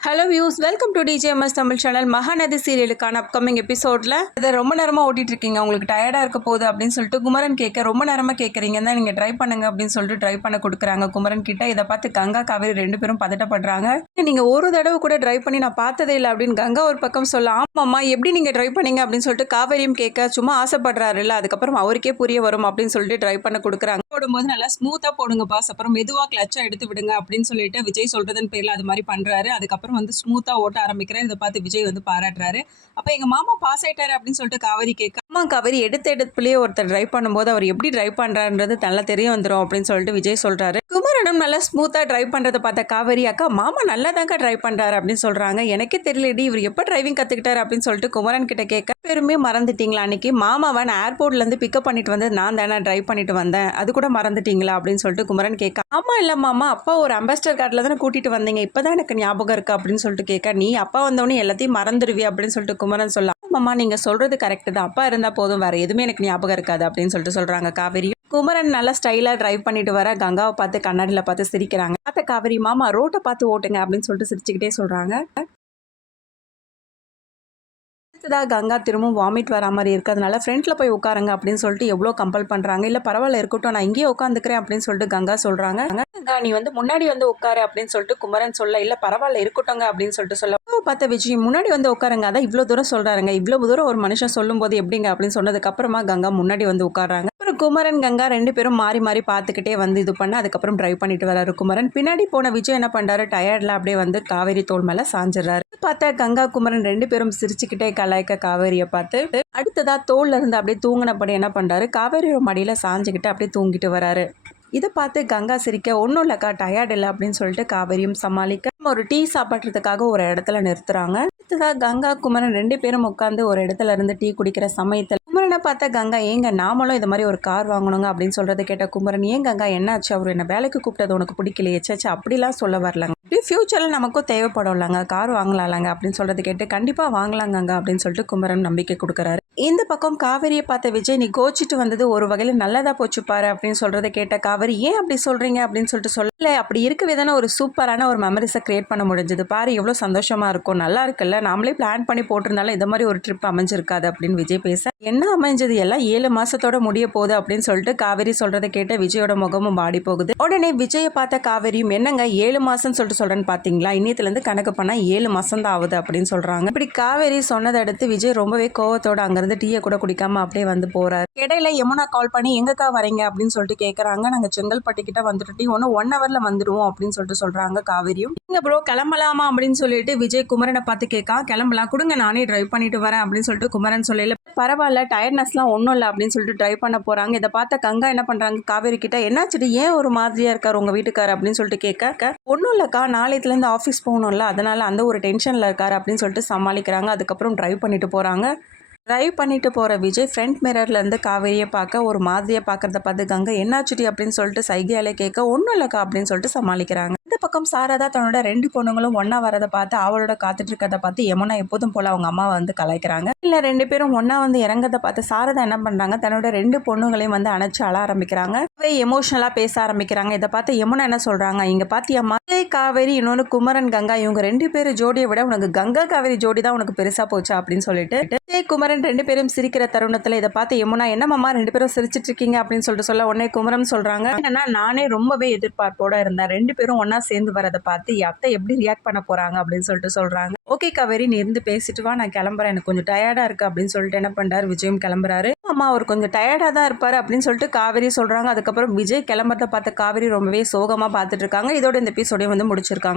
Hello views, welcome to DJMS Tamil channel. Mahanadi சீரியலுக்கான upcoming எபிசோடில் இதை ரொம்ப நேரமாக ஓட்டிகிட்டு இருக்கீங்க, உங்களுக்கு டயர்டாக இருக்க போகுது அப்படின்னு சொல்லிட்டு குமரன் கேட்க, ரொம்ப நேரமாக கேட்குறீங்க தான், நீங்கள் ட்ரை பண்ணுங்க அப்படின்னு சொல்லிட்டு ட்ரை பண்ண கொடுக்குறாங்க குமரன் கிட்ட. இதை பார்த்து கங்கா காவேரி ரெண்டு பேரும் பதட்டப்படுறாங்க. நீங்கள் ஒரு தடவை கூட ட்ரை பண்ணி நான் பார்த்ததே இல்லை அப்படின்னு கங்கா ஒரு பக்கம் சொல்ல, ஆமாம்மா எப்படி நீங்கள் ட்ரை பண்ணீங்க அப்படின்னு சொல்லிட்டு காவேரியும் கேட்க, சும்மா ஆசைப்படுறாரு இல்லை, அதுக்கப்புறம் அவருக்கே புரிய வரும் அப்படின்னு சொல்லிட்டு ட்ரை பண்ண கொடுக்குறாங்க. போடும்போது நல்லா ஸ்மூத்தாக போடுங்க பாஸ், அப்புறம் மெதுவாக கிளச்சா எடுத்து விடுங்க அப்படின்னு சொல்லிட்டு விஜய் சொல்கிறதுன்னு பேரில் அது மாதிரி பண்ணுறாரு. அதுக்கப்புறம் வந்து ஸ்மூத்தாக ஓட்ட ஆரம்பிக்கிறேன். இதை பார்த்து விஜய் வந்து பாராட்டுறாரு. அப்போ எங்கள் மாமா பாஸ் ஆயிட்டாரு அப்படின்னு சொல்லிட்டு காவேரி கேட்க, அம்மா காவேரி எடுத்துலேயே ஒருத்தர் ட்ரை பண்ணும்போது அவர் எப்படி ட்ரை பண்ணுறாருன்றது நல்லா தெரிய வந்துடும் அப்படின்னு சொல்லிட்டு விஜய் சொல்கிறாரு. குமரனும் நல்லா ஸ்மூத்தாக ட்ரை பண்ணுறதை பார்த்த காவேரி, அக்கா மாமா நல்லா தாங்க ட்ரை பண்ணுறாரு அப்படின்னு சொல்கிறாங்க. எனக்கே தெரியலடி இவர் எப்போ டிரைவிங் கற்றுக்கிட்டாரு அப்படின்னு சொல்லிட்டு குமரன் கிட்ட கேட்க, பெருமே மறந்துட்டீங்களா, அன்னைக்கு மாமாவை நான் ஏர்போர்ட்லேருந்து பிக்கப் பண்ணிட்டு வந்து நான் தானே ட்ரை பண்ணிட்டு வந்தேன், அது கூட மறந்துட்டீங்களா அப்படின்னு சொல்லிட்டு குமரன் கேட்க, ஆமா இல்லை மாமா, அப்பா ஒரு அம்பாஸ்டர் கார்டில் தானே கூட்டிகிட்டு வந்தீங்க, இப்போ தான் எனக்கு ஞாபகம் இருக்குது அப்படின்னு சொல்லிட்டு கேட்க, நீ அப்பா வந்தவொடனே எல்லாத்தையும் மறந்துடுவி அப்படின்னு சொல்லிட்டு குமரன் சொல்ல, மாமா நீங்கள் சொல்கிறது கரெக்டு தான், அப்பா இருந்தால் போதும், வேறு எதுவுமே எனக்கு ஞாபகம் இருக்காது அப்படின்னு சொல்லிட்டு சொல்கிறாங்க காவேரி. குமரன் நல்லா ஸ்டைலாக ட்ரைவ் பண்ணிட்டு வர கங்காவை பார்த்து கண்ணாடியில் பார்த்து சிரிக்கிறாங்க. பார்த்த காவேரி, மாமா ரோட்டை பார்த்து ஓட்டுங்க அப்படின்னு சொல்லிட்டு சிரிச்சுக்கிட்டே சொல்கிறாங்க. அடுத்ததாக கங்கா திரும்பவும் வாமிட் வர மாதிரி இருக்கிறதுனால ஃப்ரண்ட்டில் போய் உட்காருங்க அப்படின்னு சொல்லிட்டு எவ்வளோ கம்பல் பண்ணுறாங்க. இல்லை பரவாயில்ல இருக்கட்டும், நான் இங்கேயே உட்காந்துக்கிறேன் அப்படின்னு சொல்லிட்டு கங்கா சொல்கிறாங்க. கங்கா நீ வந்து முன்னாடி வந்து உட்காரு அப்படின்னு சொல்லிட்டு குமரன் சொல்ல, இல்லை பரவாயில்ல இருக்கட்டும்ங்க அப்படின்னு சொல்லிட்டு சொல்ல, பார்த்த விஜய் முன்னாடி வந்து உட்காருங்க, அதான் இவ்வளோ தூரம் சொல்கிறாருங்க, இவ்வளோ தூரம் ஒரு மனுஷன் சொல்லும் போது எப்படிங்க அப்படின்னு சொன்னதுக்கப்புறமா கங்கா முன்னாடி வந்து உட்காராங்க. அப்புறம் குமரன் கங்கா ரெண்டு பேரும் மாறி மாறி பார்த்துக்கிட்டே வந்து இது பண்ண, அதுக்கப்புறம் ட்ரைவ் பண்ணிட்டு வராரு குமரன். பின்னாடி போன விஜய் என்ன பண்ணுறாரு, டயர்டில் அப்படியே வந்து காவேரி தோள் மேலே சாஞ்சிடறாரு. பார்த்தா கங்கா குமரன் ரெண்டு பேரும் சிரிச்சுக்கிட்டே கலாய்க்க காவேரியை பார்த்து, அடுத்ததா தோல்ல இருந்து அப்படியே தூங்கினபடி என்ன பண்றாரு, காவேரியோட மடியில சாஞ்சுக்கிட்டு அப்படியே தூங்கிட்டு வராரு. இதை பார்த்து கங்கா சிரிக்க, ஒன்றும் இல்லைக்கா டயர்ட் இல்லை அப்படின்னு சொல்லிட்டு காவேரியும் சமாளிக்க ஒரு டீ சாப்பிட்றதுக்காக ஒரு இடத்துல நிறுத்துறாங்க. அடுத்ததா கங்கா குமரன் ரெண்டு பேரும் உட்காந்து ஒரு இடத்துல இருந்து டீ குடிக்கிற சமயத்தில் குமரனை பார்த்தா கங்கா, ஏங்க நாமளும் இது மாதிரி ஒரு கார் வாங்கணுங்க அப்படின்னு சொல்றதை கேட்ட குமரன், ஏன் கங்கா என்னாச்சு, அவர் என்ன வேலைக்கு கூப்பிட்டது உனக்கு பிடிக்கலையே, சேச்சா அப்படிலாம் சொல்ல வரலங்க, இப்படி ஃபியூச்சரில் நமக்கும் தேவைப்படும்லங்க, கார் வாங்கலாம்லங்க அப்படின்னு சொல்றது கேட்டு, கண்டிப்பாக வாங்கலாங்க அப்படின்னு சொல்லிட்டு குமரன் நம்பிக்கை கொடுக்குறாரு. இந்த பக்கம் காவேரியை பார்த்த விஜய், நீ கோச்சிட்டு வந்தது ஒரு வகையில் நல்லதா போச்சு பாரு அப்படின்னு சொல்றதை கேட்ட காவேரி, ஏன் அப்படி சொல்றீங்க அப்படின்னு சொல்லிட்டு சொல்லல, அப்படி இருக்கவே தானே ஒரு சூப்பரான ஒரு மெமரிஸை கிரியேட் பண்ண முடிஞ்சது பாரு, எவ்வளோ சந்தோஷமா இருக்கும், நல்லா இருக்குல்ல, நாமளே பிளான் பண்ணி போட்டிருந்தாலும் இந்த மாதிரி ஒரு ட்ரிப் அமைஞ்சிருக்காது அப்படின்னு விஜய் பேச, என்ன அமைஞ்சது, எல்லாம் 7 மாசத்தோட முடிய போகுது அப்படின்னு சொல்லிட்டு காவேரி சொல்றதை கேட்ட விஜயோட முகமும் வாடி போகுது. உடனே விஜயை பார்த்த காவேரியும், என்னங்க 7 மாசம்னு சொல்லிட்டு சொல்றேன்னு பாத்தீங்களா, இன்னியத்துலேருந்து கணக்கு பண்ணா 7 மாசம் தான் ஆகுது அப்படின்னு சொல்றாங்க. இப்படி காவேரி சொன்னதை அடுத்து விஜய் ரொம்பவே கோவத்தோட அங்கிருந்து டீயை கூட குடிக்காம அப்படியே வந்து போறாரு. இடையில யமுனா கால் பண்ணி, எங்கக்கா வரீங்க அப்படின்னு சொல்லிட்டு கேட்கறாங்க. நாங்க செங்கல்பட்டு கிட்ட வந்துட்டு ஒன்னும் 1 ஹவர்ல வந்துடுவோம் அப்படின்னு சொல்லிட்டு சொல்றாங்க காவேரியும். இங்க ப்ரோ கிளம்பலாமா அப்படின்னு சொல்லிட்டு விஜய் குமரனை பார்த்து கேட்கா, கிளம்பலாம் கொடுங்க நானே டிரைவ் பண்ணிட்டு வரேன் அப்படின்னு சொல்லிட்டு குமரன் சொல்லல, பரவாயில்ல டயர்ட்னஸ்லாம் ஒன்றும் இல்லை அப்படின்னு சொல்லிட்டு ட்ரை பண்ண போறாங்க. இதை பார்த்த கங்கா என்ன பண்றாங்க, காவேரி கிட்ட, என்னாச்சுட்டு ஏன் ஒரு மாதிரியா இருக்காரு உங்க வீட்டுக்காரு அப்படின்னு சொல்லிட்டு கேட்க, ஒன்றும் இல்லக்கா நாளைக்குலேருந்து ஆஃபீஸ் போகணும்ல, அதனால அந்த ஒரு டென்ஷன்ல இருக்காரு அப்படின்னு சொல்லிட்டு சமாளிக்கிறாங்க. அதுக்கப்புறம் டிரைவ் பண்ணிட்டு போறாங்க. ட்ரைவ் பண்ணிட்டு போகிற விஜய் ஃப்ரண்ட் மிரர்லேருந்து காவேரியை பார்க்க ஒரு மாதிரியை பார்க்குறத பார்த்து கங்கா, என்னாச்சுடி அப்படின்னு சொல்லிட்டு சைகையாலே கேட்க, ஒன்றும் இல்லைக்கா அப்படின்னு சொல்லிட்டு சமாளிக்கிறாங்க. இந்த பக்கம் சாரதா தன்னோட 2 பொண்ணுங்களும் ஒன்றா வரதை பார்த்து அவளோட காத்துட்டு இருக்கிறத பார்த்து யமுனா எப்போதும் போல் அவங்க அம்மாவை வந்து கலாய்க்கிறாங்க. இல்லை 2 பேரும் ஒன்றா வந்து இறங்கதை பார்த்து சாரதா என்ன பண்ணுறாங்க, தன்னோட 2 பொண்ணுங்களையும் வந்து அணைச்சு அழ ஆரம்பிக்கிறாங்க. எமோஷனலாக பேச ஆரம்பிக்கிறாங்க. இதை பார்த்து யமுனா என்ன சொல்கிறாங்க, இங்கே பார்த்தியம்மா காவேரி இன்னொன்று குமரன் கங்கா, இவங்க 2 பேரும் ஜோடியை விட உனக்கு கங்கா காவேரி ஜோடி தான் உனக்கு பெருசாக போச்சு அப்படின்னு சொல்லிட்டு குமரன் 2 பேரும் சிரிக்கிற தருணத்தில் இதை பார்த்து யமுனா, என்னம்மா 2 பேரும் சிரிச்சிட்டு இருக்கீங்க அப்படின்னு சொல்லிட்டு சொல்ல, உடனே குமரன் சொல்கிறாங்க, என்னன்னா நானே ரொம்பவே எதிர்பார்ப்போட இருந்தேன், 2 பேரும் ஒன்றா சேர்ந்து வரதை பார்த்து அத்தை எப்படி ரியாக்ட் பண்ண போகிறாங்க அப்படின்னு சொல்லிட்டு சொல்கிறாங்க. ஓகே காவேரி நீ இருந்து பேசிட்டு வா, நான் கிளம்புறேன், எனக்கு கொஞ்சம் டயர்டாக இருக்குது அப்படின்னு சொல்லிட்டு என்ன பண்ணுறாரு, விஜயும் கிளம்புறாரு. அம்மா அவர் கொஞ்சம் டயர்டாக தான் இருப்பார் அப்படின்னு சொல்லிட்டு காவேரி சொல்கிறாங்க. அதுக்கப்புறம் விஜய் கிளம்புறதை பார்த்த காவேரி ரொம்பவே சோகமாக பார்த்துட்டு இருக்காங்க. இதோட இந்த எபிசோடையும் வந்து முடிச்சிருக்காங்க.